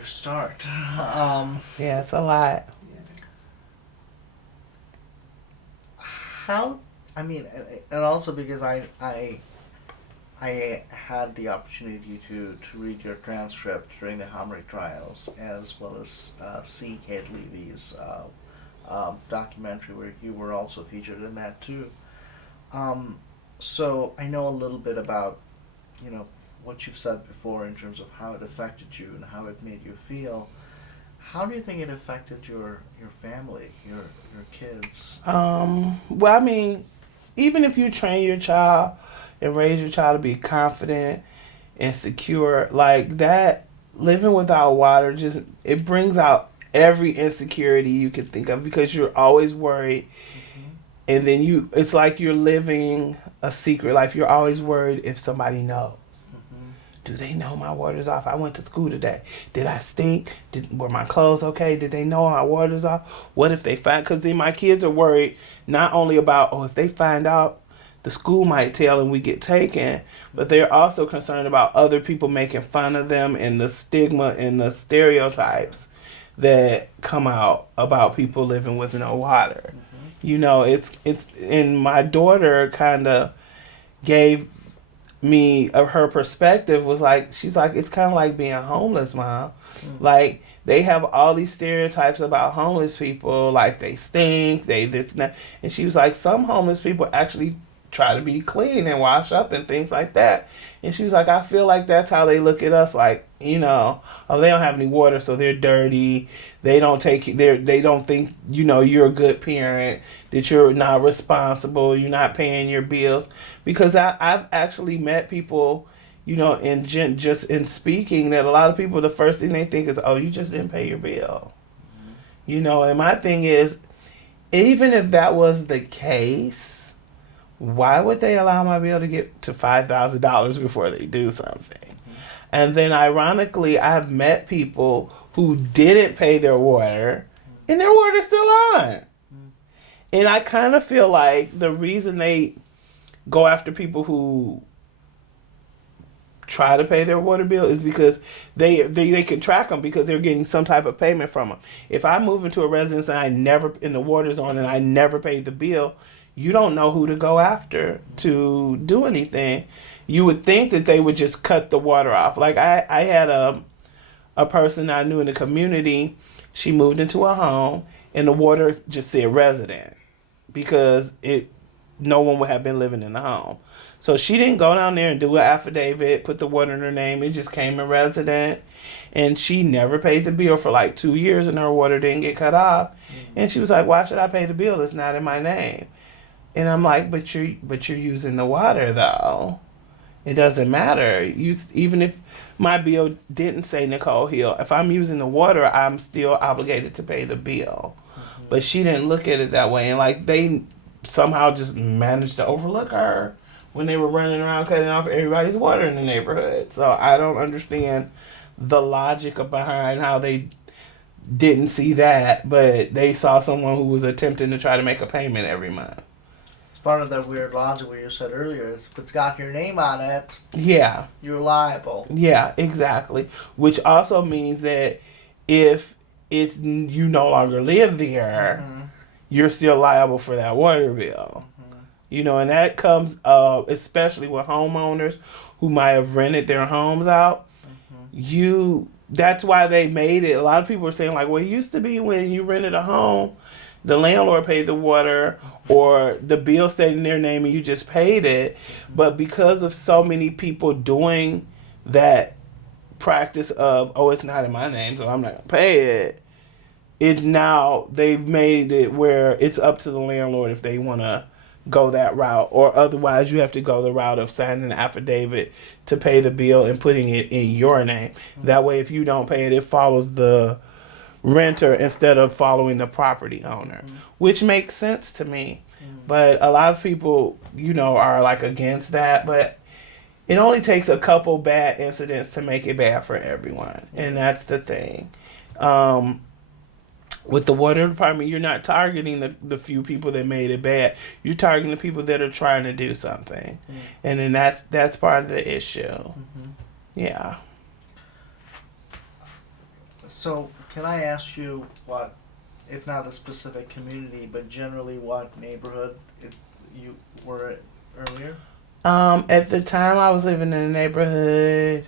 to start? Yeah, it's a lot. How? I mean, and also because I had the opportunity to read your transcript during the Hamrick trials, as well as see Kate Levy's documentary, where you were also featured in that too. Um, so I know a little bit about, you know, what you've said before in terms of how it affected you and how it made you feel. How do you think it affected your family, your kids? Well, I mean, even if you train your child and raise your child to be confident and secure, like that, living without water just it brings out every insecurity you can think of because you're always worried, Mm-hmm. and then it's like you're living a secret life. You're always worried if somebody knows. Mm-hmm. Do they know my water's off? I went to school today. Did I stink? Were my clothes okay? Did they know my water's off? What if they find? Because then my kids are worried not only about, oh, if they find out, the school might tell and we get taken, but they're also concerned about other people making fun of them and the stigma and the stereotypes that come out about people living with no water. Mm-hmm. And my daughter kind of gave me her perspective was like she's like it's kind of like being homeless, mom. Mm-hmm. Like they have all these stereotypes about homeless people, like they stink, they this and that. And she was like, some homeless people actually try to be clean and wash up and things like that. And she was like, I feel like that's how they look at us, like, oh, they don't have any water, so they're dirty. They don't think, you're a good parent, that you're not responsible, you're not paying your bills. Because I've actually met people, just in speaking, that a lot of people, the first thing they think is, oh, you just didn't pay your bill. And my thing is, even if that was the case, why would they allow my bill to get to $5,000 before they do something? And then, ironically, I've met people who didn't pay their water, and their water's still on. Mm-hmm. And I kind of feel like the reason they go after people who try to pay their water bill is because they can track them because they're getting some type of payment from them. If I move into a residence and the water's on and I never paid the bill, you don't know who to go after to do anything. You would think that they would just cut the water off. Like I had a person I knew in the community. She moved into a home and the water just said resident because no one would have been living in the home. So she didn't go down there and do an affidavit, put the water in her name. It just came in resident. And she never paid the bill for like 2 years and her water didn't get cut off. Mm-hmm. And she was like, why should I pay the bill? It's not in my name. And I'm like, but you're using the water though. It doesn't matter. Even if my bill didn't say Nicole Hill, if I'm using the water, I'm still obligated to pay the bill. Mm-hmm. But she didn't look at it that way. And like they somehow just managed to overlook her when they were running around cutting off everybody's water in the neighborhood. So I don't understand the logic behind how they didn't see that, but they saw someone who was attempting to try to make a payment every month. It's part of that weird logic where you said earlier, if it's got your name on it, Yeah, you're liable. yeah, exactly. Which also means that if it's you no longer live there, Mm-hmm. you're still liable for that water bill. And that comes especially with homeowners who might have rented their homes out. Mm-hmm. That's why they made it. A lot of people are saying like, well, it used to be when you rented a home, the landlord paid the water or the bill stayed in their name and you just paid it. But because of so many people doing that practice of, oh, it's not in my name, so I'm not gonna pay it, it's now they've made it where it's up to the landlord if they want to go that route, or otherwise you have to go the route of signing an affidavit to pay the bill and putting it in your name. That way, if you don't pay it, it follows the renter instead of following the property owner, which makes sense to me. But a lot of people, are like against that. But it only takes a couple bad incidents to make it bad for everyone, and that's the thing. With the water department, you're not targeting the few people that made it bad. You're targeting the people that are trying to do something, and then that's part of the issue. Mm-hmm. Yeah. So, can I ask you what, if not the specific community, but generally what neighborhood you were at earlier? At the time, I was living in a neighborhood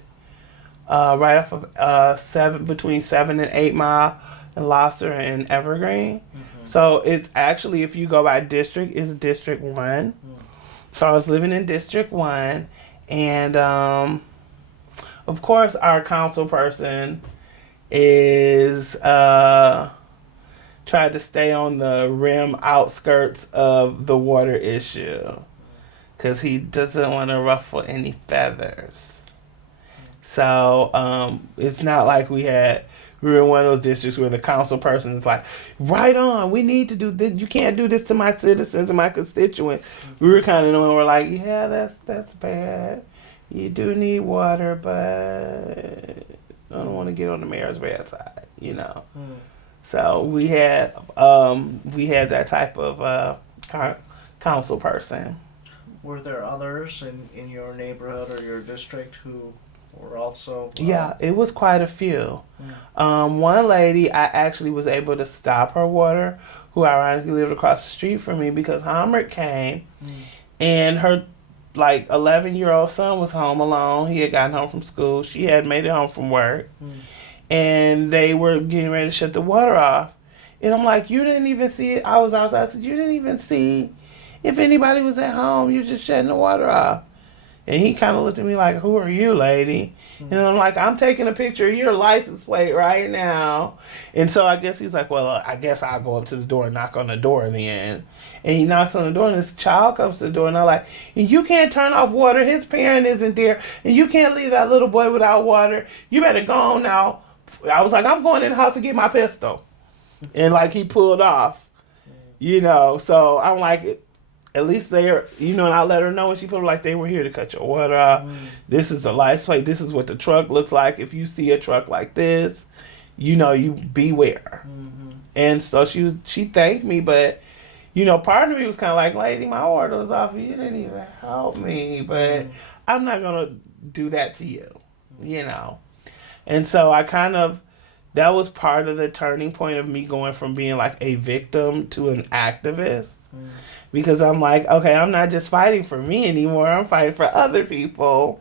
right off of between 7 and 8 Mile, and Losser and Evergreen. Mm-hmm. So it's actually, if you go by district, it's District 1. So I was living in District 1, and of course, our council person is tried to stay on the rim outskirts of the water issue because he doesn't want to ruffle any feathers. So it's not like we were in one of those districts where the council person is like, right on, we need to do this. You can't do this to my citizens and my constituents. We were kind of knowing, we're like, yeah, that's bad. You do need water, but I don't want to get on the mayor's bad side, you know. Mm. So we had that type of council person. Were there others in your neighborhood or your district who were also? Yeah, it was quite a few. Mm. One lady, I actually was able to stop her water, who ironically lived across the street from me, because Hamrick came, and her 11-year-old son was home alone. He had gotten home from school. She had made it home from work. And they were getting ready to shut the water off. And I'm like, you didn't even see it. I was outside. I said, you didn't even see if anybody was at home. You're just shutting the water off. And he kind of looked at me like, who are you, lady? And I'm like, I'm taking a picture of your license plate right now. And so I guess he's like, well, I guess I'll go up to the door and knock on the door in the end. And he knocks on the door, and this child comes to the door, and I'm like, and you can't turn off water. His parent isn't there. And you can't leave that little boy without water. You better go on now. I was like, I'm going in the house to get my pistol. And he pulled off, So I'm like, at least they're, and I let her know when she put it, they were here to cut your water off. This is the license plate. This is what the truck looks like. If you see a truck like this, you beware. Mm-hmm. And so she thanked me, but, part of me was kind of like, lady, my water was off. You didn't even help me, but I'm not going to do that to you, And so I that was part of the turning point of me going from being a victim to an activist. Because I'm like, okay, I'm not just fighting for me anymore. I'm fighting for other people.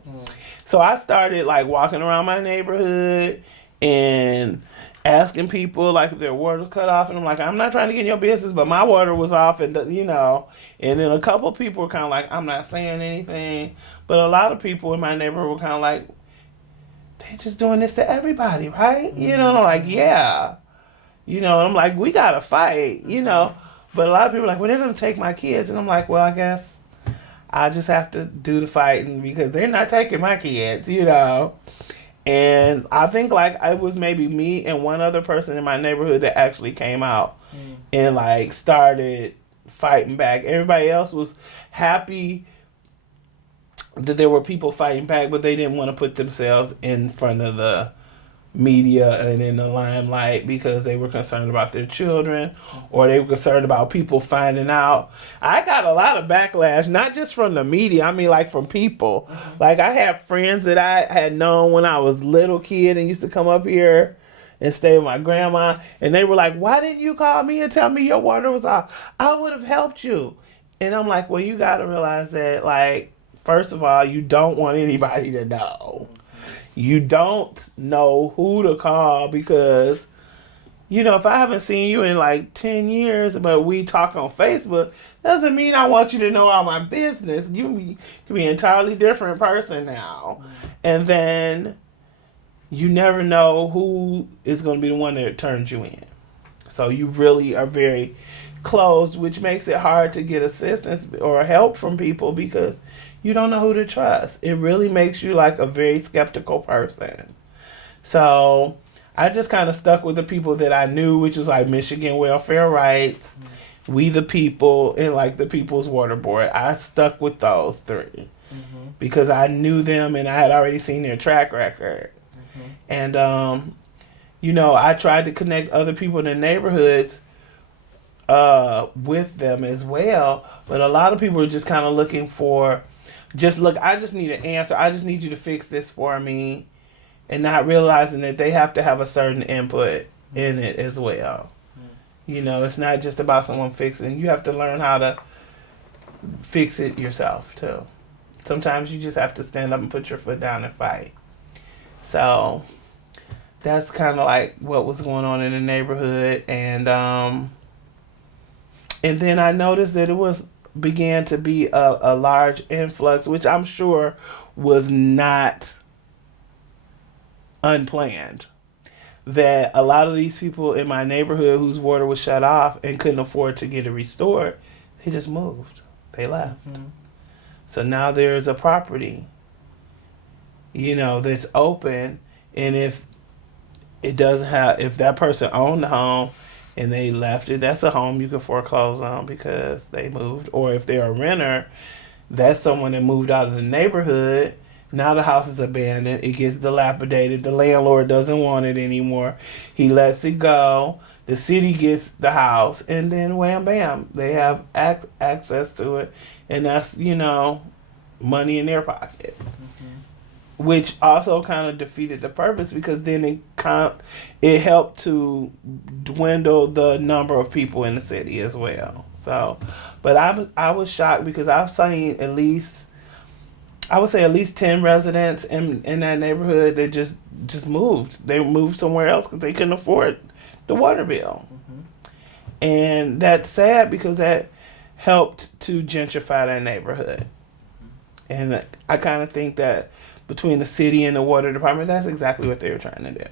So I started walking around my neighborhood and asking people if their water was cut off. And I'm like, I'm not trying to get in your business, but my water was off. And, and then a couple people were kind of like, I'm not saying anything. But a lot of people in my neighborhood were kind of like, they're just doing this to everybody, right? And I'm like, yeah. And I'm like, we got to fight, But a lot of people are like, well, they're going to take my kids. And I'm like, well, I guess I just have to do the fighting because they're not taking my kids, And I think it was maybe me and one other person in my neighborhood that actually came out and started fighting back. Everybody else was happy that there were people fighting back, but they didn't want to put themselves in front of the media and in the limelight because they were concerned about their children or they were concerned about people finding out. I got a lot of backlash, not just from the media, I mean from people. I have friends that I had known when I was little kid and used to come up here and stay with my grandma, and they were like, why didn't you call me and tell me your water was off? I would have helped you. And I'm like, well, you got to realize that first of all, you don't want anybody to know. You don't know who to call because, if I haven't seen you in 10 years, but we talk on Facebook, doesn't mean I want you to know all my business. You can be an entirely different person now. And then you never know who is going to be the one that turns you in. So you really are very closed, which makes it hard to get assistance or help from people because you don't know who to trust. It really makes you a very skeptical person. So I just kind of stuck with the people that I knew, which was Michigan Welfare Rights, We the People, and the People's Water Board. I stuck with those three because I knew them and I had already seen their track record. And, I tried to connect other people in the neighborhoods with them as well. But a lot of people are just kind of looking for, I just need an answer. I just need you to fix this for me. and not realizing that they have to have a certain input in it as well. You know, it's not just about someone fixing. You have to learn how to fix it yourself too. Sometimes you just have to stand up and put your foot down and fight. So that's kind of like what was going on in the neighborhood, and then I noticed that it began to be a large influx, which I'm sure was not unplanned. That a lot of these people in my neighborhood whose water was shut off and couldn't afford to get it restored, they just moved. They left. Mm-hmm. So now there's a property, you know, that's open, and if that person owned the home and they left it, that's a home you can foreclose on because they moved. Or if they're a renter, that's someone that moved out of the neighborhood. Now the house is abandoned. It gets dilapidated. The landlord doesn't want it anymore. He lets it go. The city gets the house, and then wham bam, they have access to it, and that's, you know, money in their pocket. Mm-hmm. Which also kind of defeated the purpose, because then it helped to dwindle the number of people in the city as well. So, but I was shocked because I've seen at least 10 residents in that neighborhood that just moved. They moved somewhere else because they couldn't afford the water bill. Mm-hmm. And that's sad because that helped to gentrify that neighborhood. Mm-hmm. And I kind of think that between the city and the water department, that's exactly what they were trying to do,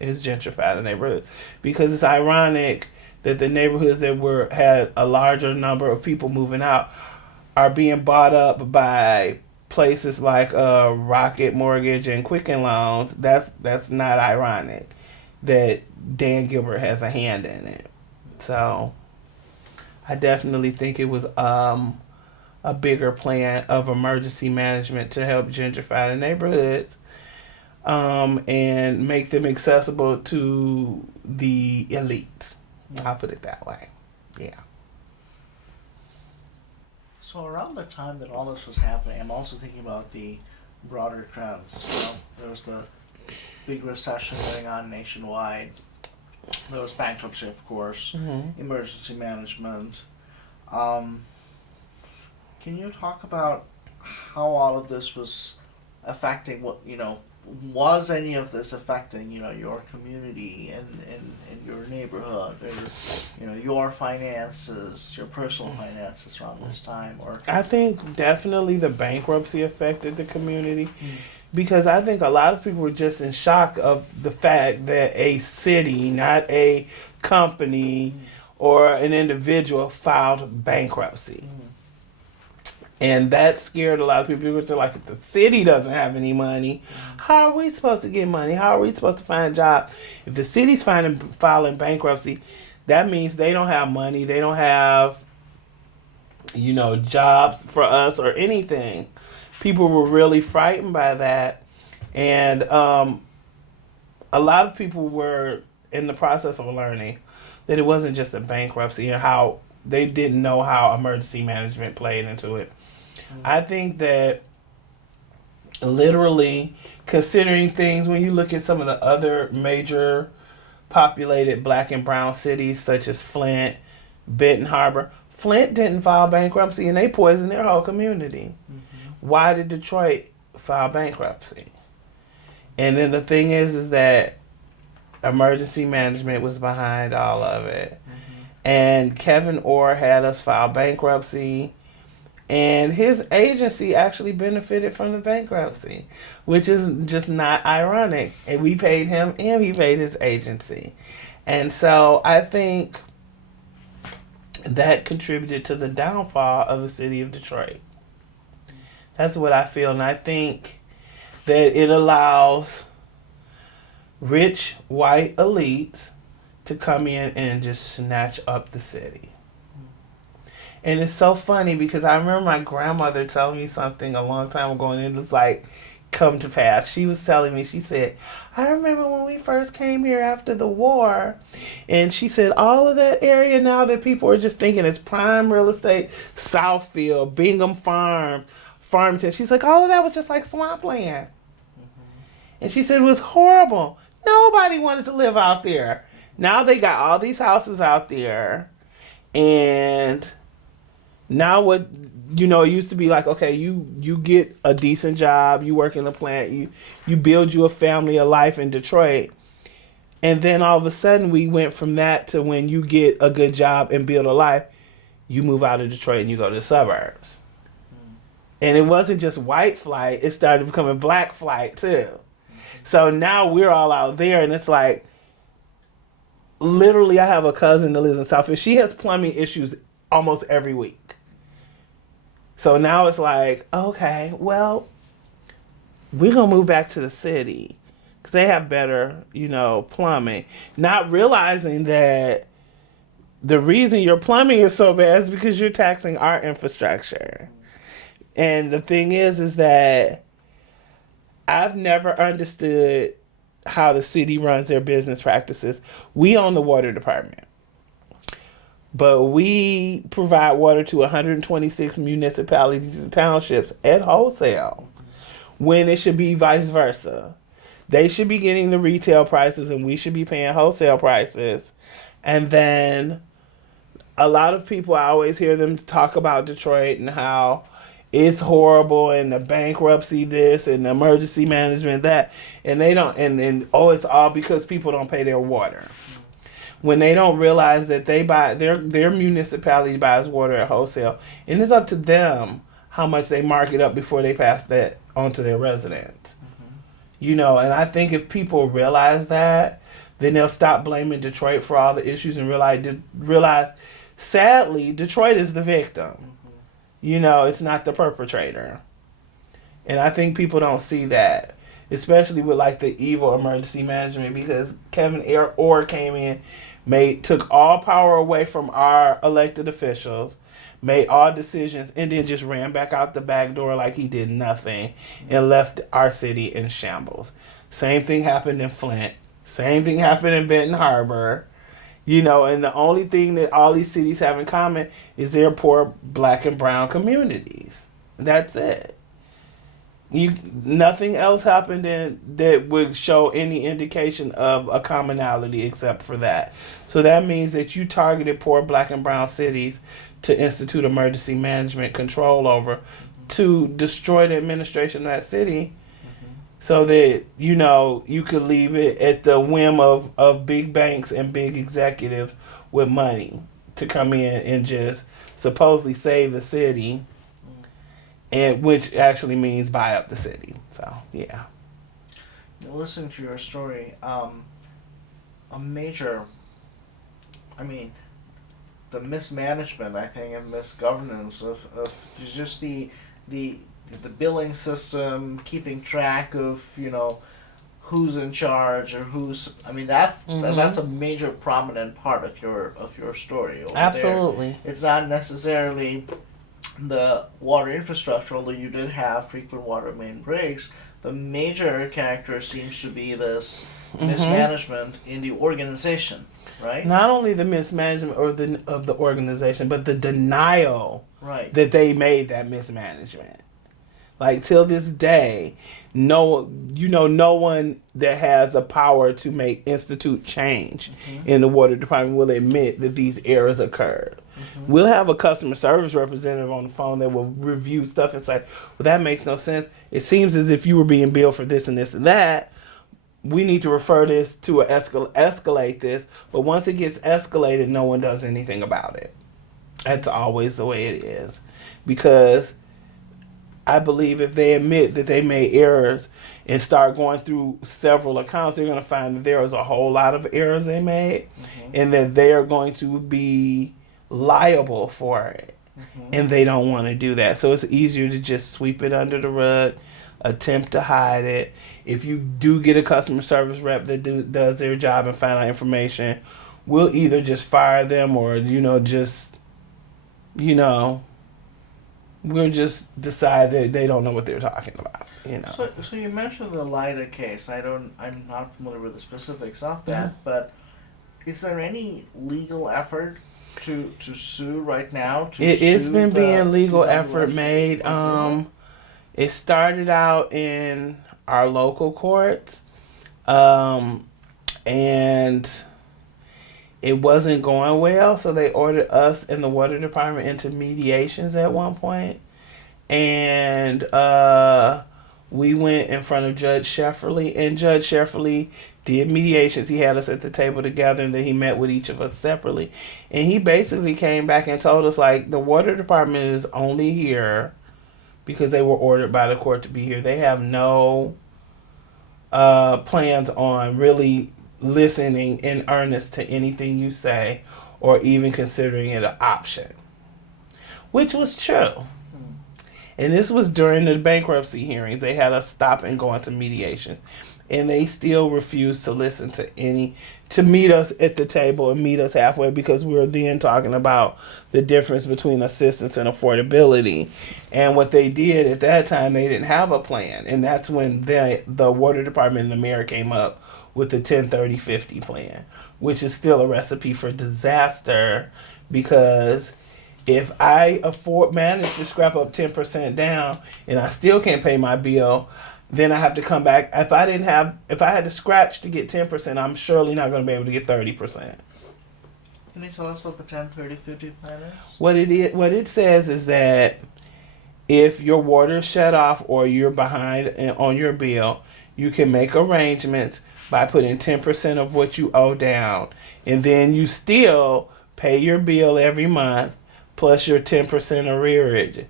is gentrify the neighborhood. Because it's ironic that the neighborhoods that had a larger number of people moving out are being bought up by places like Rocket Mortgage and Quicken Loans. That's not ironic that Dan Gilbert has a hand in it. So I definitely think it was a bigger plan of emergency management to help gentrify the neighborhoods, and make them accessible to the elite. I'll put it that way. Yeah. So around the time that all this was happening, I'm also thinking about the broader trends. You know, there was the big recession going on nationwide. There was bankruptcy, of course, mm-hmm. emergency management. Can you talk about how all of this was affecting was any of this affecting, your community and your neighborhood, or, your finances, your personal finances around this time? Or I think definitely the bankruptcy affected the community, because I think a lot of people were just in shock of the fact that a city, not a company or an individual, filed bankruptcy. And that scared a lot of people. People were like, if the city doesn't have any money, how are we supposed to get money? How are we supposed to find jobs? If the city's filing bankruptcy, that means they don't have money. They don't have, jobs for us or anything. People were really frightened by that. And a lot of people were in the process of learning that it wasn't just a bankruptcy, and how they didn't know how emergency management played into it. I think that literally, considering things, when you look at some of the other major populated black and brown cities such as Flint, Benton Harbor, Flint didn't file bankruptcy and they poisoned their whole community. Mm-hmm. Why did Detroit file bankruptcy? And then the thing is that emergency management was behind all of it. Mm-hmm. And Kevin Orr had us file bankruptcy. And his agency actually benefited from the bankruptcy, which is just not ironic. And we paid him and he paid his agency. And so I think that contributed to the downfall of the city of Detroit. That's what I feel. And I think that it allows rich white elites to come in and just snatch up the city. And it's so funny because I remember my grandmother telling me something a long time ago, and it was like come to pass. She was telling me, she said, I remember when we first came here after the war, and she said all of that area now that people are just thinking it's prime real estate, Southfield, Bingham Farm, Farmington, she's like, all of that was just like swampland. Mm-hmm. And she said it was horrible. Nobody wanted to live out there. Now they got all these houses out there. And now what, it used to be like, okay, you get a decent job, you work in a plant, you build you a family, a life in Detroit. And then all of a sudden we went from that to when you get a good job and build a life, you move out of Detroit and you go to the suburbs. And it wasn't just white flight, it started becoming black flight too. So now we're all out there, and it's like, literally I have a cousin that lives in South Philly. She has plumbing issues almost every week. So now it's like, okay, well, we're going to move back to the city because they have better, plumbing. Not realizing that the reason your plumbing is so bad is because you're taxing our infrastructure. And the thing is that I've never understood how the city runs their business practices. We own the water department, but we provide water to 126 municipalities and townships at wholesale, when it should be vice versa. They should be getting the retail prices and we should be paying wholesale prices. And then a lot of people, I always hear them talk about Detroit and how it's horrible and the bankruptcy this and the emergency management that, and they don't, and it's all because people don't pay their water. When they don't realize that they buy, their municipality buys water at wholesale, and it's up to them how much they mark it up before they pass that on to their residents. And I think if people realize that, then they'll stop blaming Detroit for all the issues and realize sadly, Detroit is the victim. It's not the perpetrator. And I think people don't see that, especially with like the evil emergency management, because Kevin Orr came in, took all power away from our elected officials, made all decisions, and then just ran back out the back door like he did nothing and left our city in shambles. Same thing happened in Flint. Same thing happened in Benton Harbor. And the only thing that all these cities have in common is their poor black and brown communities. That's it. Nothing else happened that would show any indication of a commonality except for that. So that means that you targeted poor black and brown cities to institute emergency management control over, to destroy the administration of that city, so that you could leave it at the whim of big banks and big executives with money to come in and just supposedly save the city, and which actually means buy up the city. So yeah. Listening to your story, a major, the mismanagement, I think, and misgovernance of just the billing system, keeping track of who's in charge or who's. That's a major prominent part of your story. Over Absolutely. There. It's not necessarily the water infrastructure, although you did have frequent water main breaks. The major character seems to be this mismanagement in the organization, right? Not only the mismanagement of the organization, but the denial that they made that mismanagement. Like till this day, no one that has the power to institute change in the water department will admit that these errors occurred. We'll have a customer service representative on the phone that will review stuff and say, well, that makes no sense. It seems as if you were being billed for this and this and that. We need to refer this to escalate this. But once it gets escalated, no one does anything about it. That's always the way it is. Because I believe if they admit that they made errors and start going through several accounts, they're going to find that there was a whole lot of errors they made and that they are going to be liable for it. And they don't want to do that. So it's easier to just sweep it under the rug, attempt to hide it. If you do get a customer service rep that does their job and find out information, we'll either just fire them or, we'll just decide that they don't know what they're talking about. So you mentioned the LIDA case. I'm not familiar with the specifics of that, but is there any legal effort to sue right now? It's been being legal effort made. It started out in our local courts, and it wasn't going well, so they ordered us and the water department into mediations at one point. And we went in front of Judge Shefferly, and Judge Shefferly did mediations. He had us at the table together, and then he met with each of us separately. And he basically came back and told us, like, the water department is only here because they were ordered by the court to be here. They have no plans on really listening in earnest to anything you say or even considering it an option, which was true. And this was during the bankruptcy hearings. They had us stop and go into mediation. And they still refused to listen to meet us at the table and meet us halfway, because we were then talking about the difference between assistance and affordability. And what they did at that time, they didn't have a plan. And that's when the water department and the mayor came up with the 10-30-50 plan, which is still a recipe for disaster, because if I manage to scrap up 10% down and I still can't pay my bill, then I have to come back. If I had to scratch to get 10%, I'm surely not going to be able to get 30%. Can you tell us what the 10-30-50 plan is? What it says is that if your water's shut off or you're behind on your bill, you can make arrangements by putting 10% of what you owe down, and then you still pay your bill every month plus your 10% arrearage.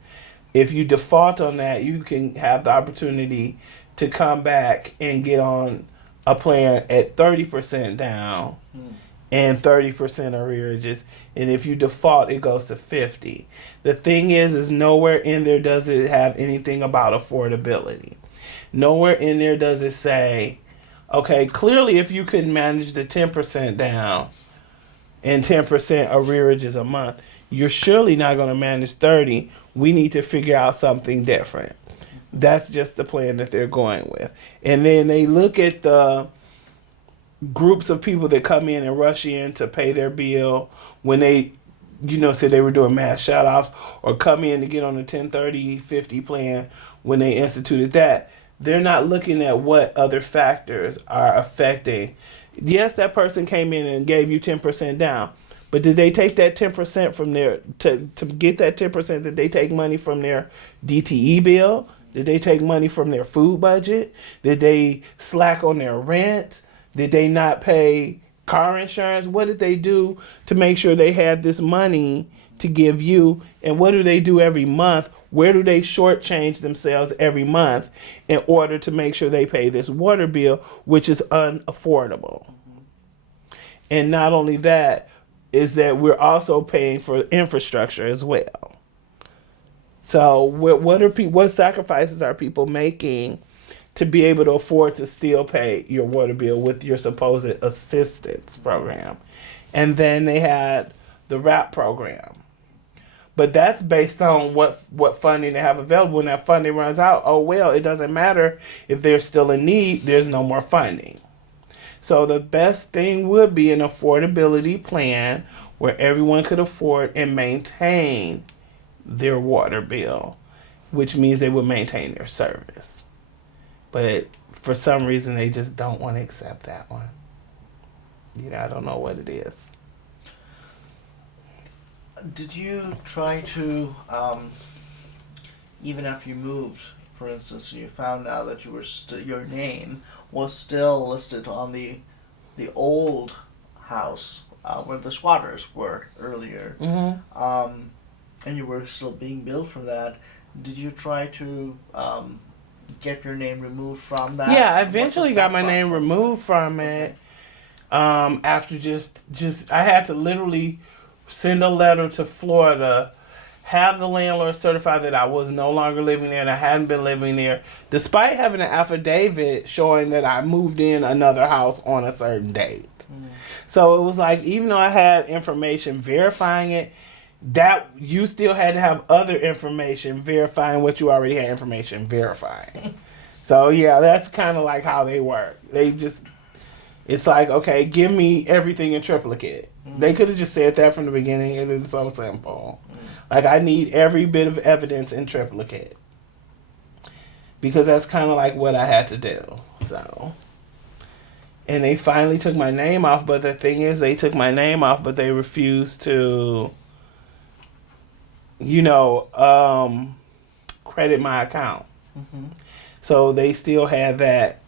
If you default on that, you can have the opportunity to come back and get on a plan at 30% down and 30% arrearages. And if you default, it goes to 50. The thing is nowhere in there does it have anything about affordability. Nowhere in there does it say, okay, clearly if you could manage the 10% down and 10% arrearages a month, you're surely not going to manage 30. We need to figure out something different. That's just the plan that they're going with. And then they look at the groups of people that come in and rush in to pay their bill when they, said they were doing mass shutoffs, or come in to get on the 10-30-50 plan when they instituted that. They're not looking at what other factors are affecting. Yes, that person came in and gave you 10% down. But did they take that 10% from their, to get that 10%, did they take money from their DTE bill? Did they take money from their food budget? Did they slack on their rent? Did they not pay car insurance? What did they do to make sure they had this money to give you? And what do they do every month? Where do they shortchange themselves every month in order to make sure they pay this water bill, which is unaffordable? And not only that, is that we're also paying for infrastructure as well. So what sacrifices are people making to be able to afford to still pay your water bill with your supposed assistance program? And then they had the RAP program. But that's based on what funding they have available. When that funding runs out, it doesn't matter if they're still in need, there's no more funding. So the best thing would be an affordability plan where everyone could afford and maintain their water bill, which means they would maintain their service. But for some reason, they just don't want to accept that one. I don't know what it is. Did you try to, even after you moved, for instance, you found out that you were your name was still listed on the old house where the squatters were earlier, and you were still being billed for that? Did you try to get your name removed from that? Yeah, I eventually got my name removed from it. After just I had to literally send a letter to Florida, have the landlord certify that I was no longer living there and I hadn't been living there, despite having an affidavit showing that I moved in another house on a certain date. So it was like, even though I had information verifying it, that you still had to have other information verifying what you already had information verifying. So yeah, that's kind of like how they work. It's like, okay, give me everything in triplicate. They could have just said that from the beginning. It is so simple. Like, I need every bit of evidence in triplicate. because that's kind of like what I had to do. So, and they finally took my name off, but the thing is, they took my name off, but they refused to, credit my account. Mm-hmm. So they still had that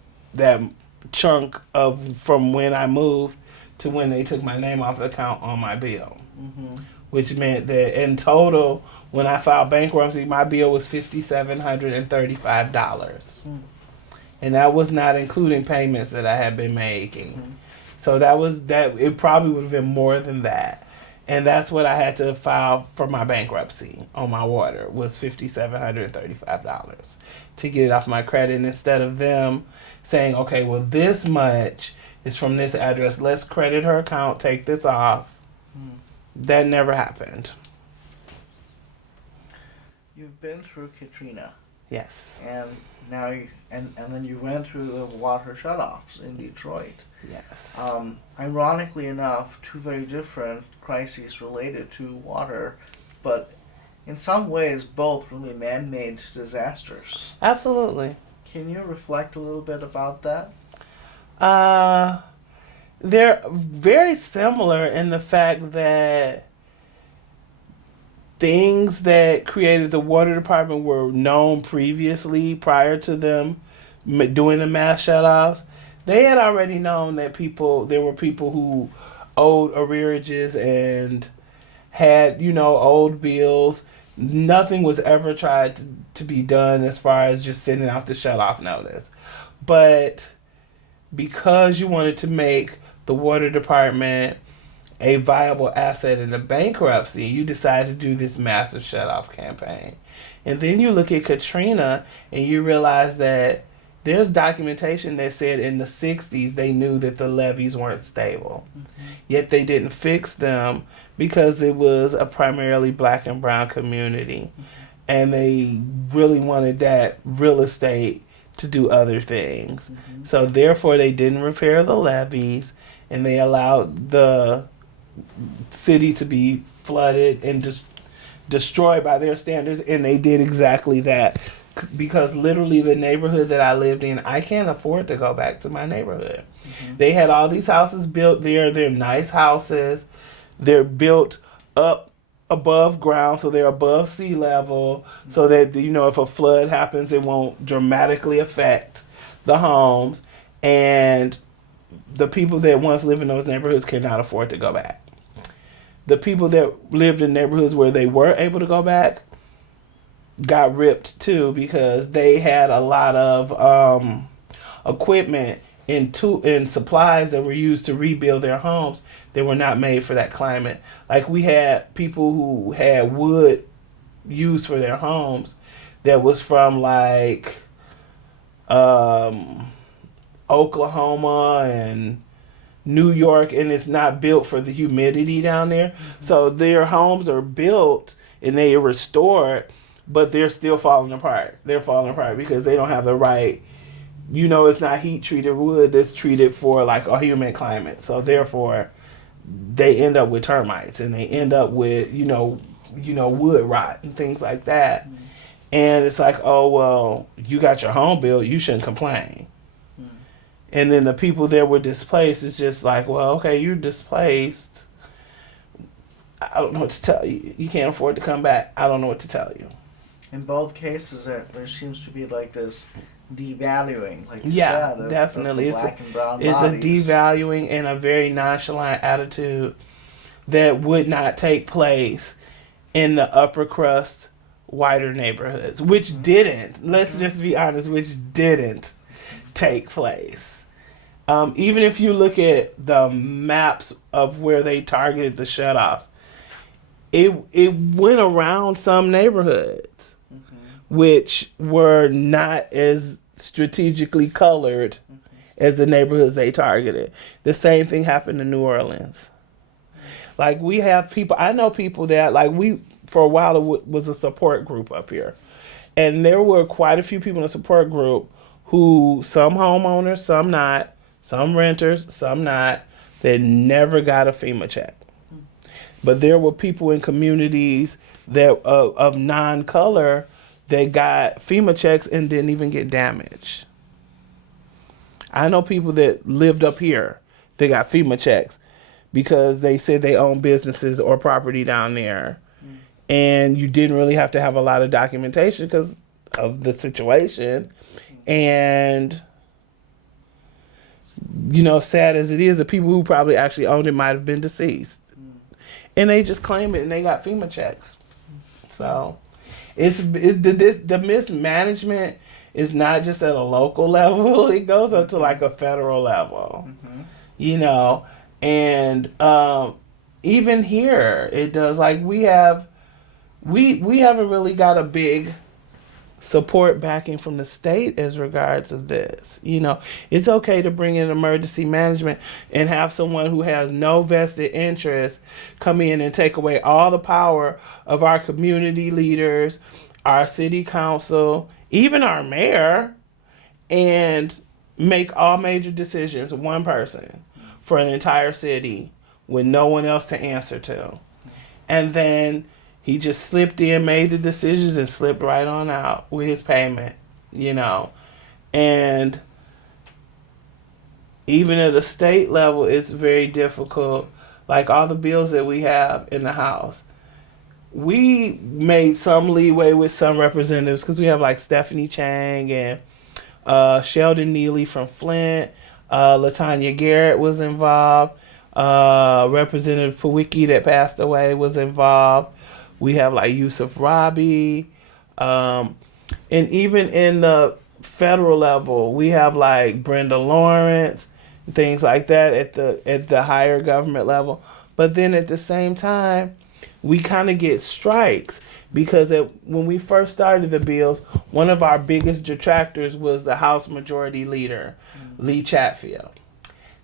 chunk of from when I moved to when they took my name off the account on my bill, Mm-hmm. which meant that in total, when I filed bankruptcy, my bill was $5,735, and that was not including payments that I had been making. Mm-hmm. So that was that. It probably would have been more than that, and that's what I had to file for my bankruptcy on my water was $5,735 to get it off my credit, instead of them saying, okay, well, this much is from this address. Let's credit her account, take this off. That never happened. You've been through Katrina, Yes. and now and then you went through the water shutoffs in Detroit. Yes. Ironically enough, two very different crises related to water, but in some ways both really man-made disasters. Absolutely. Can you reflect a little bit about that? They're very similar in the fact that things that created the water department were known previously prior to them doing the mass shutoffs. They had already known that there were people who owed arrearages and had, old bills. Nothing was ever tried to be done as far as just sending out the shutoff notice. But because you wanted to make the water department a viable asset in the bankruptcy, you decided to do this massive shutoff campaign. And then you look at Katrina and you realize that there's documentation that said in the 60s they knew that the levees weren't stable. Mm-hmm. Yet they didn't fix them because it was a primarily black and brown community. Mm-hmm. And they really wanted that real estate to do other things. Mm-hmm. So therefore they didn't repair the levees, and they allowed the city to be flooded and just destroyed by their standards, and they did exactly that. Because literally the neighborhood that I lived in, I can't afford to go back to my neighborhood. Mm-hmm. They had all these houses built there. They're nice houses. They're built up above ground, so they're above sea level, mm-hmm. so that, if a flood happens, it won't dramatically affect the homes. And the people that once lived in those neighborhoods cannot afford to go back. The people that lived in neighborhoods where they were able to go back got ripped too, because they had a lot of equipment and supplies that were used to rebuild their homes that were not made for that climate. Like, we had people who had wood used for their homes that was from like Oklahoma and New York, and it's not built for the humidity down there. Mm-hmm. So their homes are built and they are restored, but they're still falling apart. They're falling apart because they don't have the right, it's not heat treated wood that's treated for like a humid climate. So therefore they end up with termites, and they end up with, wood rot and things like that. Mm-hmm. And it's like, oh, well, you got your home built, you shouldn't complain. Mm-hmm. And then the people that were displaced is just like, well, okay, you're displaced. I don't know what to tell you. You can't afford to come back. I don't know what to tell you. In both cases, there seems to be like this devaluing, like you said, of, definitely. Of the black and brown it's bodies. A devaluing and a very nonchalant attitude that would not take place in the upper crust, whiter neighborhoods, which mm-hmm. didn't. Let's mm-hmm. just be honest, which didn't take place. Even if you look at the maps of where they targeted the shutoffs, it went around some neighborhoods. Which were not as strategically colored mm-hmm. as the neighborhoods they targeted. The same thing happened in New Orleans. Like, we have people, I know people that, like, for a while, it was a support group up here. And there were quite a few people in the support group who, some homeowners, some not, some renters, some not, that never got a FEMA check. Mm-hmm. But there were people in communities that of non-color that got FEMA checks and didn't even get damaged. I know people that lived up here that got FEMA checks because they said they own businesses or property down there. And you didn't really have to have a lot of documentation because of the situation. And, you know, sad as it is, the people who probably actually owned it might have been deceased. And they just claim it and they got FEMA checks. So the mismanagement is not just at a local level. It goes up to like a federal level, you know. And even here, it does. Like we haven't really got a big support backing from the state as regards of this. You know, it's okay to bring in emergency management and have someone who has no vested interest come in and take away all the power of our community leaders, our city council, even our mayor, and make all major decisions, one person, for an entire city with no one else to answer to. And then he just slipped in, made the decisions, and slipped right on out with his payment, you know. And even at a state level, it's very difficult. Like all the bills that we have in the House, we made some leeway with some representatives because we have like Stephanie Chang and Sheldon Neely from Flint. Latanya Garrett was involved. Representative Pawicki that passed away was involved. We have like Yusuf Rabi. And even in the federal level, we have like Brenda Lawrence, things like that at the higher government level. But then at the same time, we kind of get strikes because when we first started the bills, one of our biggest detractors was the House Majority Leader, Lee Chatfield.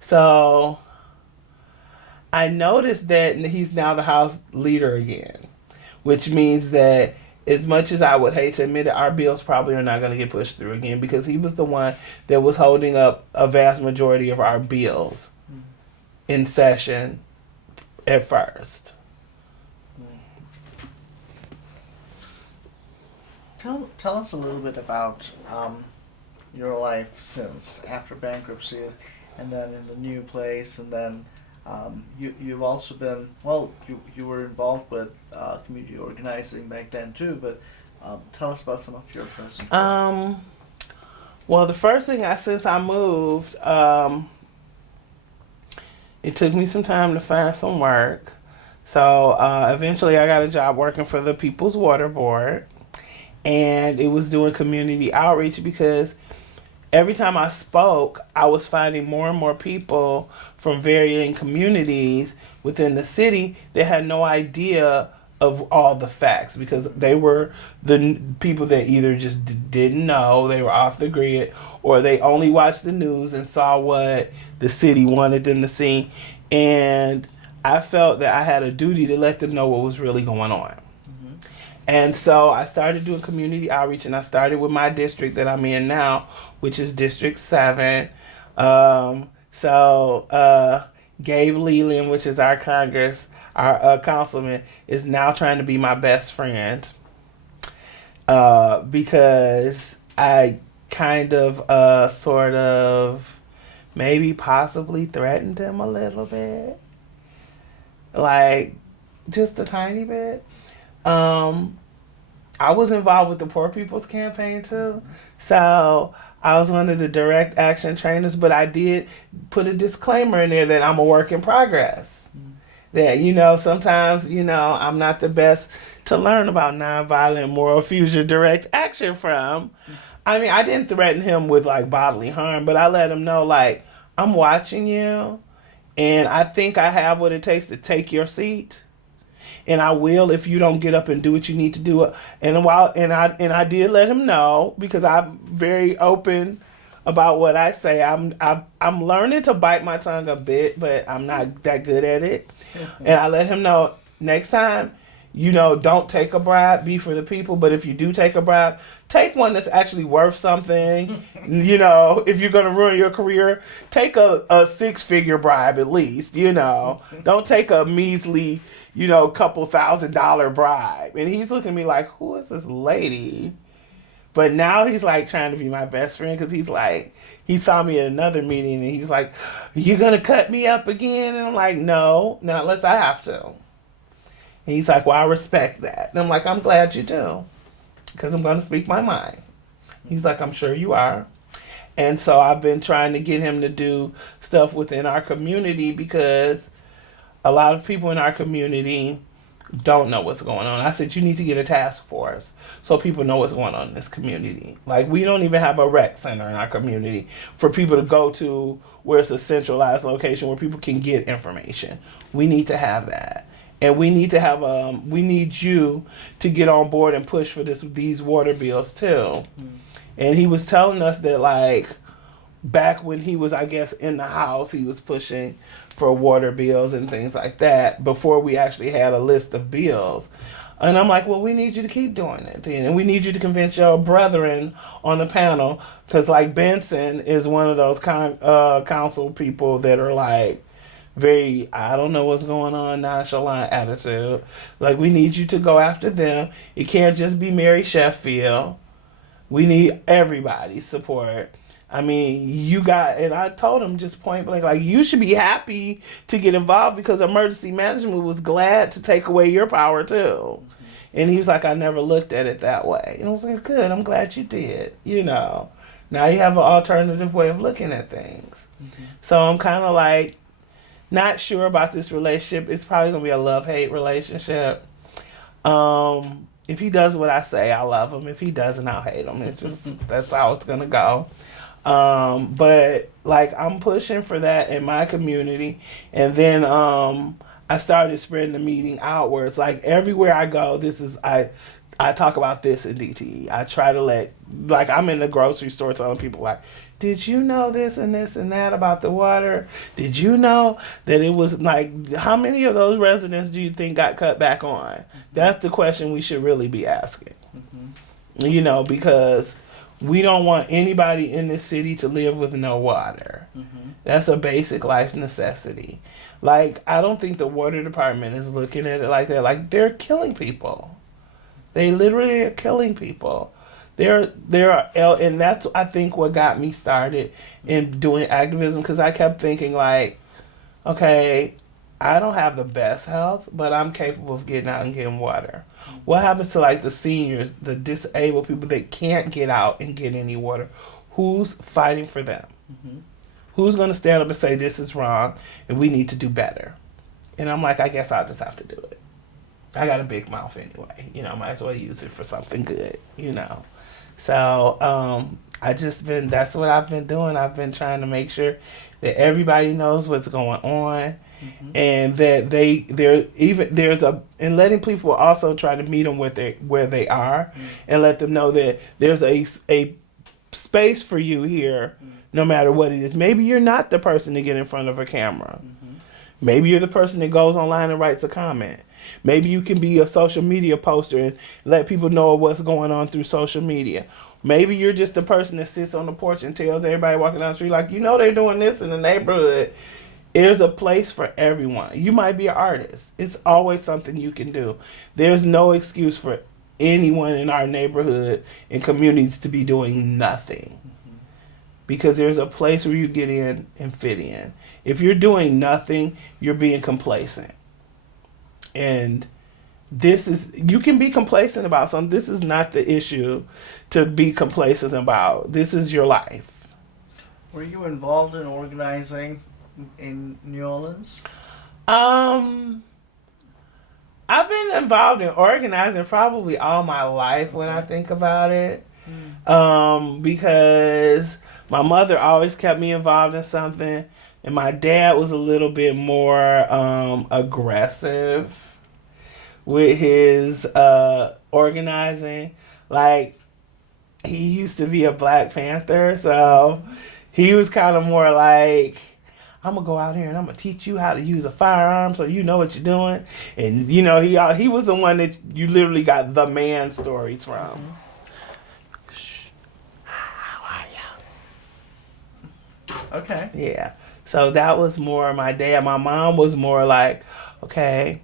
So I noticed that he's now the House Leader again, which means that as much as I would hate to admit it, our bills probably are not going to get pushed through again because he was the one that was holding up a vast majority of our bills in session at first. Tell us a little bit about your life since after bankruptcy, and then in the new place, and then you've also been, well, you were involved with community organizing back then too, but tell us about some of your present work. Well, the first thing since I moved, it took me some time to find some work. So eventually I got a job working for the People's Water Board. And it was doing community outreach because every time I spoke, I was finding more and more people from varying communities within the city that had no idea of all the facts because they were the people that either just didn't know, they were off the grid, or they only watched the news and saw what the city wanted them to see. And I felt that I had a duty to let them know what was really going on. And so I started doing community outreach, and I started with my district that I'm in now, which is District 7. Gabe Leland, which is our councilman, is now trying to be my best friend because I kind of sort of maybe possibly threatened him a little bit. Like, just a tiny bit. I was involved with the Poor People's Campaign too. So I was one of the direct action trainers, but I did put a disclaimer in there that I'm a work in progress. That, you know, sometimes, you know, I'm not the best to learn about nonviolent moral fusion direct action from. I mean, I didn't threaten him with like bodily harm, but I let him know, like, I'm watching you and I think I have what it takes to take your seat. And I will if you don't get up and do what you need to do. And I did let him know because I'm very open about what I say. I'm learning to bite my tongue a bit, but I'm not that good at it. And I let him know next time, you know, don't take a bribe. Be for the people. But if you do take a bribe, take one that's actually worth something. You know, if you're going to ruin your career, take a 6-figure bribe at least. You know, don't take a measly, you know, couple $1,000 bribe. And he's looking at me like, who is this lady? But now he's like trying to be my best friend because he's like, he saw me at another meeting and he was like, "You gonna cut me up again?" And I'm like, "No, not unless I have to." And he's like, "Well, I respect that." And I'm like, "I'm glad you do, because I'm gonna speak my mind." He's like, "I'm sure you are." And so I've been trying to get him to do stuff within our community because a lot of people in our community don't know what's going on. I said, you need to get a task force so people know what's going on in this community. Like, we don't even have a rec center in our community for people to go to where it's a centralized location where people can get information. We need to have that. And we need to have, we need you to get on board and push for these water bills too. And he was telling us that, like, back when he was, I guess, in the house, he was pushing for water bills and things like that before we actually had a list of bills. And I'm like, well, we need you to keep doing it then. And we need you to convince your brethren on the panel. Because, like, Benson is one of those council people that are, like, very, I don't know what's going on, nonchalant attitude. Like, we need you to go after them. It can't just be Mary Sheffield. We need everybody's support. I mean, you got, and I told him just point blank, like, you should be happy to get involved because emergency management was glad to take away your power too. And he was like, I never looked at it that way. And I was like, good, I'm glad you did. You know, now you have an alternative way of looking at things. So I'm kind of like, not sure about this relationship. It's probably going to be a love-hate relationship. If he does what I say, I love him. If he doesn't, I'll hate him. It's just, that's how it's going to go. But like, I'm pushing for that in my community. And then, I started spreading the meeting outwards. Like, everywhere I go, I talk about this in DTE. I try to like, I'm in the grocery store telling people, like, did you know this and this and that about the water? Did you know that it was, like, how many of those residents do you think got cut back on? That's the question we should really be asking. You know, because we don't want anybody in this city to live with no water. That's a basic life necessity. Like, I don't think the water department is looking at it like that. Like, they're killing people. They literally are killing people. There are, and that's, I think, what got me started in doing activism, because I kept thinking, like, okay, I don't have the best health, but I'm capable of getting out and getting water. What happens to, like, the seniors, the disabled people that can't get out and get any water? Who's fighting for them? Who's going to stand up and say this is wrong and we need to do better? And I'm like, I guess I'll just have to do it. I got a big mouth anyway. You know, might as well use it for something good, you know. So, that's what I've been doing. I've been trying to make sure that everybody knows what's going on, and that and letting people also try to meet them where they are, and let them know that there's a space for you here, no matter what it is. Maybe you're not the person to get in front of a camera. Maybe you're the person that goes online and writes a comment. Maybe you can be a social media poster and let people know what's going on through social media. Maybe you're just the person that sits on the porch and tells everybody walking down the street, like, you know, they're doing this in the neighborhood. There's a place for everyone. You might be an artist. It's always something you can do. There's no excuse for anyone in our neighborhood and communities to be doing nothing. Because there's a place where you get in and fit in. If you're doing nothing, you're being complacent. And you can be complacent about something. This is not the issue to be complacent about. This is your life. Were you involved in organizing in New Orleans? I've been involved in organizing probably all my life when I think about it. Because my mother always kept me involved in something, and my dad was a little bit more aggressive with his organizing. Like, he used to be a Black Panther, so he was kind of more like, I'm gonna go out here and I'm gonna teach you how to use a firearm so you know what you're doing. And you know, he was the one that you literally got the man stories from. How are you? Okay. Yeah. So that was more my dad. My mom was more like, okay,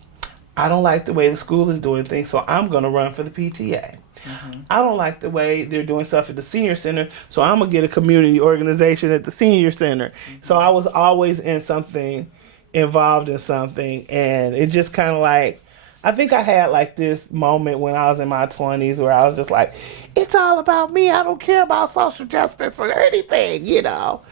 I don't like the way the school is doing things, so I'm gonna run for the PTA. I don't like the way they're doing stuff at the senior center, so I'm going to get a community organization at the senior center. So I was always involved in something, and it just kind of like, I think I had like this moment when I was in my 20s where I was just like, it's all about me. I don't care about social justice or anything, you know.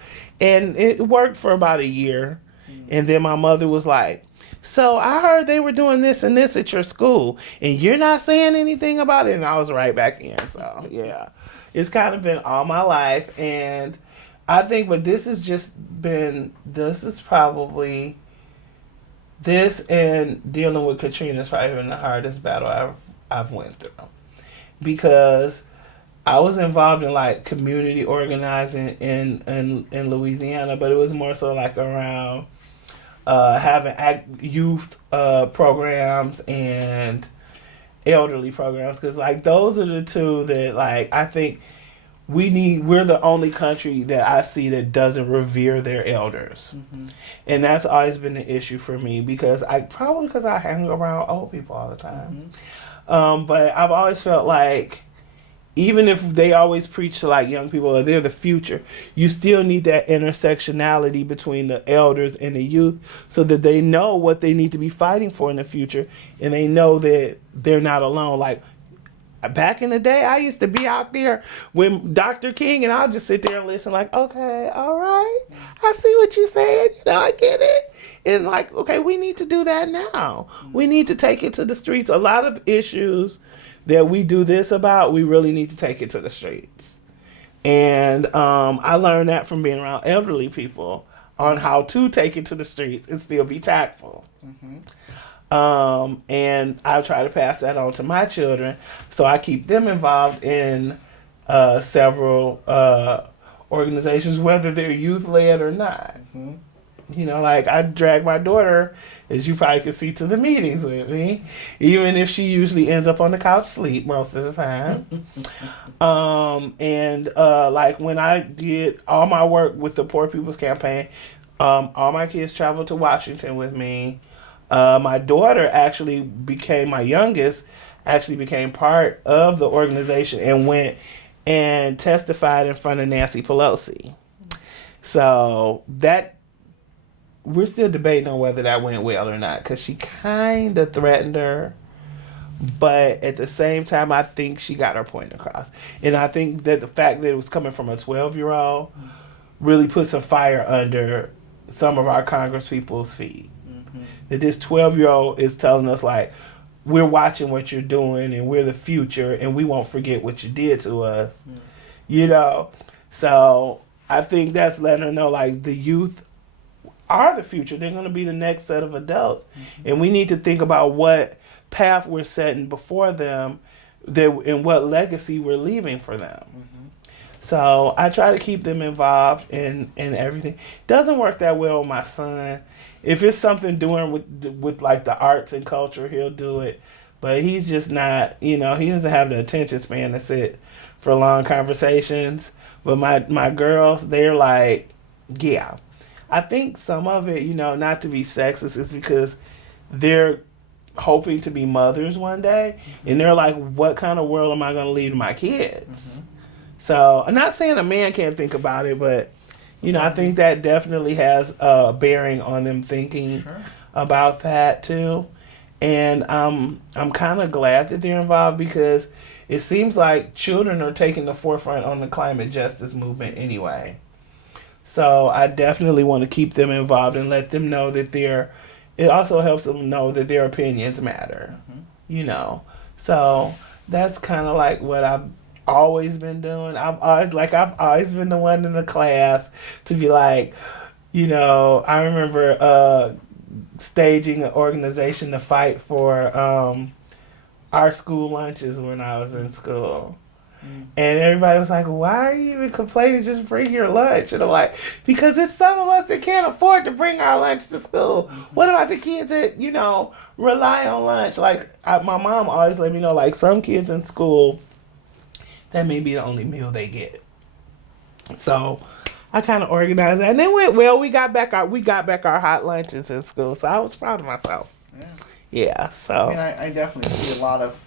And it worked for about a year. And then my mother was like, so I heard they were doing this and this at your school, and you're not saying anything about it. And I was right back in. So, yeah, it's kind of been all my life. And I think, but this has just been, this and dealing with Katrina is probably been the hardest battle I've went through, because I was involved in like community organizing in Louisiana, but it was more so like around having youth programs and elderly programs, because like those are the two that like I think we're the only country that I see that doesn't revere their elders. And that's always been an issue for me, because I hang around old people all the time. But I've always felt like, even if they always preach to like young people, or they're the future, you still need that intersectionality between the elders and the youth, so that they know what they need to be fighting for in the future, and they know that they're not alone. Like, back in the day, I used to be out there with Dr. King, and I'll just sit there and listen like, okay, all right, I see what you said, you know, I get it. And like, okay, we need to do that now. We need to take it to the streets. A lot of issues that we do this about, we really need to take it to the streets. And I learned that from being around elderly people on how to take it to the streets and still be tactful. And I try to pass that on to my children, so I keep them involved in several organizations, whether they're youth-led or not. You know, like I drag my daughter, as you probably can see, to the meetings with me, even if she usually ends up on the couch sleep most of the time. Like when I did all my work with the Poor People's Campaign, all my kids traveled to Washington with me. My daughter my youngest actually became part of the organization and went and testified in front of Nancy Pelosi. So we're still debating on whether that went well or not, because she kind of threatened her, but at the same time, I think she got her point across. And I think that the fact that it was coming from a 12-year-old really put some fire under some of our Congress people's feet. That this 12-year-old is telling us, like, we're watching what you're doing, and we're the future, and we won't forget what you did to us. You know? So I think that's letting her know, like, the youth are the future. They're going to be the next set of adults. And we need to think about what path we're setting before them, and what legacy we're leaving for them. So I try to keep them involved in everything. Doesn't work that well with my son. If it's something doing with like the arts and culture, he'll do it. But he's just not, you know, he doesn't have the attention span to sit for long conversations. But my girls, they're like, yeah. I think some of it, you know, not to be sexist, is because they're hoping to be mothers one day. And they're like, what kind of world am I going to leave to my kids? So I'm not saying a man can't think about it, but you know, I think that definitely has a bearing on them thinking about that too. And I'm kind of glad that they're involved, because it seems like children are taking the forefront on the climate justice movement anyway. So I definitely want to keep them involved and let them know that it also helps them know that their opinions matter, you know. So that's kind of like what I've always been doing. I've always been the one in the class to be like, you know, I remember staging an organization to fight for our school lunches when I was in school. And everybody was like, why are you even complaining? Just bring your lunch. And I'm like, because it's some of us that can't afford to bring our lunch to school. What about the kids that, you know, rely on lunch? Like, my mom always let me know, like, some kids in school, that may be the only meal they get. So I kind of organized that, and it went well. We got back our hot lunches in school, so I was proud of myself. Yeah. So I mean, I definitely see a lot of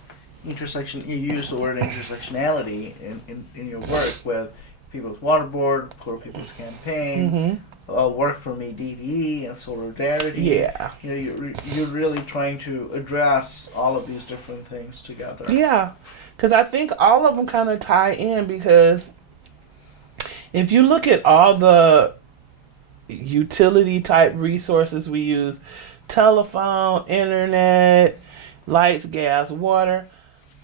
intersection. You use the word intersectionality in your work with People's Water Board, Poor People's Campaign, Work for Me DDE, and Solidarity. Yeah. You know, you're really trying to address all of these different things together. Yeah, because I think all of them kind of tie in, because if you look at all the utility type resources we use, telephone, internet, lights, gas, water,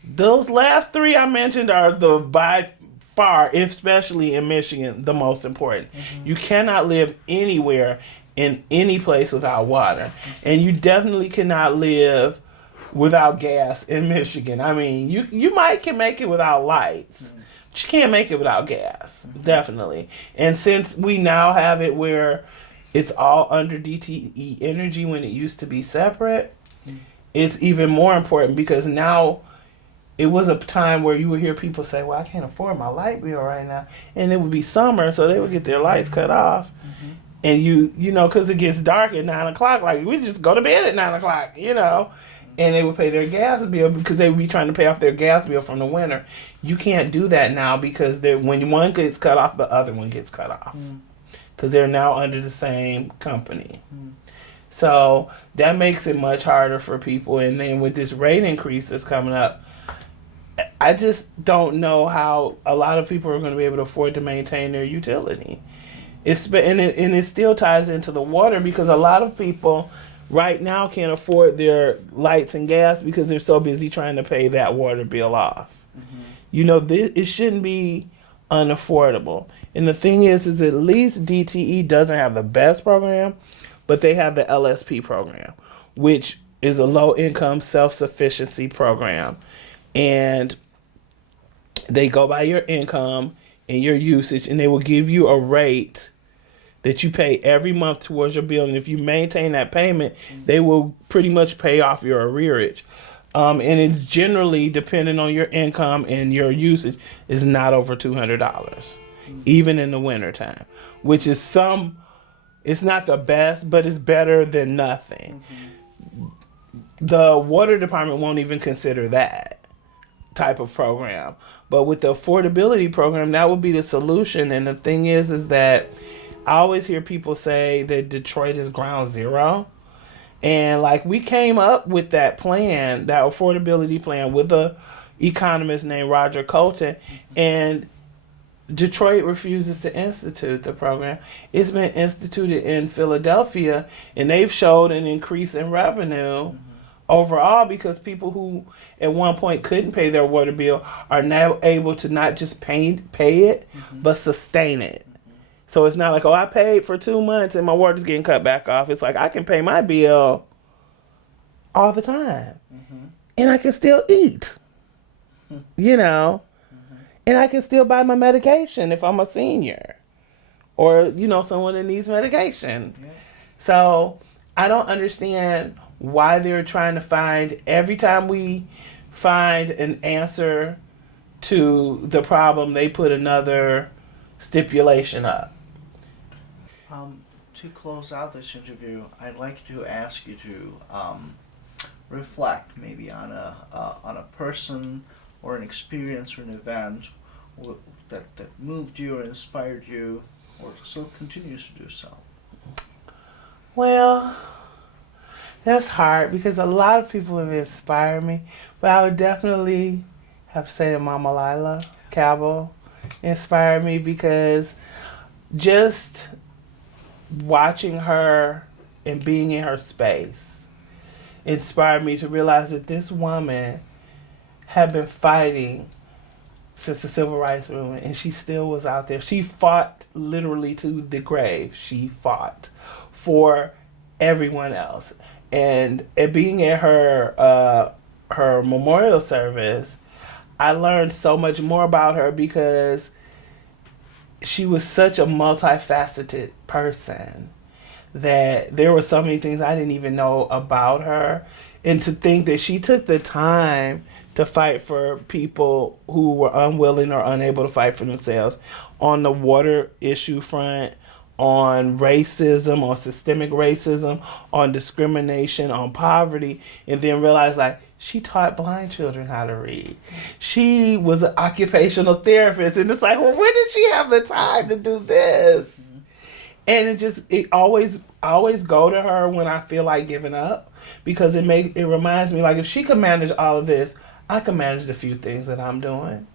those last three I mentioned are the by far, especially in Michigan, the most important. You cannot live anywhere in any place without water. And you definitely cannot live without gas in Michigan. I mean, you might can make it without lights. But you can't make it without gas. Definitely. And since we now have it where it's all under DTE Energy when it used to be separate, it's even more important, because now it was a time where you would hear people say, well, I can't afford my light bill right now. And it would be summer, so they would get their lights cut off. And you know, because it gets dark at 9 o'clock, like we just go to bed at 9 o'clock, you know. And they would pay their gas bill because they would be trying to pay off their gas bill from the winter. You can't do that now, because when one gets cut off, the other one gets cut off. Because they're now under the same company. So that makes it much harder for people. And then with this rate increase that's coming up, I just don't know how a lot of people are going to be able to afford to maintain their utility. And it still ties into the water, because a lot of people right now can't afford their lights and gas because they're so busy trying to pay that water bill off. You know, it shouldn't be unaffordable. And the thing is at least DTE doesn't have the best program, but they have the LSP program, which is a low-income self-sufficiency program. And they go by your income and your usage, and they will give you a rate that you pay every month towards your bill. And if you maintain that payment, they will pretty much pay off your arrearage. And it's generally, depending on your income and your usage, is not over $200, even in the wintertime, which is it's not the best, but it's better than nothing. The water department won't even consider that type of program. But with the affordability program, that would be the solution. And the thing is that I always hear people say that Detroit is ground zero. And like, we came up with that plan, that affordability plan, with a economist named Roger Colton, and Detroit refuses to institute the program. It's been instituted in Philadelphia, and they've showed an increase in revenue overall, because people who at one point couldn't pay their water bill are now able to not just pay it, but sustain it. So it's not like, oh, I paid for 2 months and my water's getting cut back off. It's like, I can pay my bill all the time. And I can still eat, you know, and I can still buy my medication if I'm a senior or, you know, someone that needs medication. So I don't understand why they're trying to find, every time we find an answer to the problem, they put another stipulation up. To close out this interview, I'd like to ask you to reflect maybe on a person or an experience or an event that moved you or inspired you, or still continues to do so. Well, that's hard, because a lot of people have inspired me, but I would definitely have to say that Mama Lila Cabell inspired me, because just watching her and being in her space inspired me to realize that this woman had been fighting since the civil rights movement, and she still was out there. She fought literally to the grave. She fought for everyone else. And at being at her memorial service, I learned so much more about her, because she was such a multifaceted person that there were so many things I didn't even know about her. And to think that she took the time to fight for people who were unwilling or unable to fight for themselves, on the water issue front, on racism, on systemic racism, on discrimination, on poverty, and then realize, like, She taught blind children how to read. She was an occupational therapist, and it's like, well, when did she have the time to do this? And I always go to her when I feel like giving up, because it reminds me, like, if she can manage all of this, I can manage the few things that I'm doing,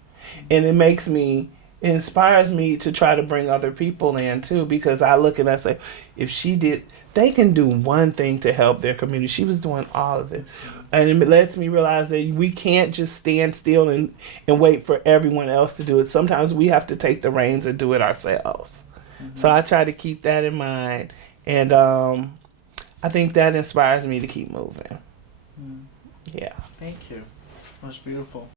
and it inspires me to try to bring other people in too, because I look and I say, if she did, they can do one thing to help their community. She was doing all of this. And it lets me realize that we can't just stand still and wait for everyone else to do it. Sometimes we have to take the reins and do it ourselves. Mm-hmm. So I try to keep that in mind. And I think that inspires me to keep moving. Mm. Yeah. Thank you. That was beautiful.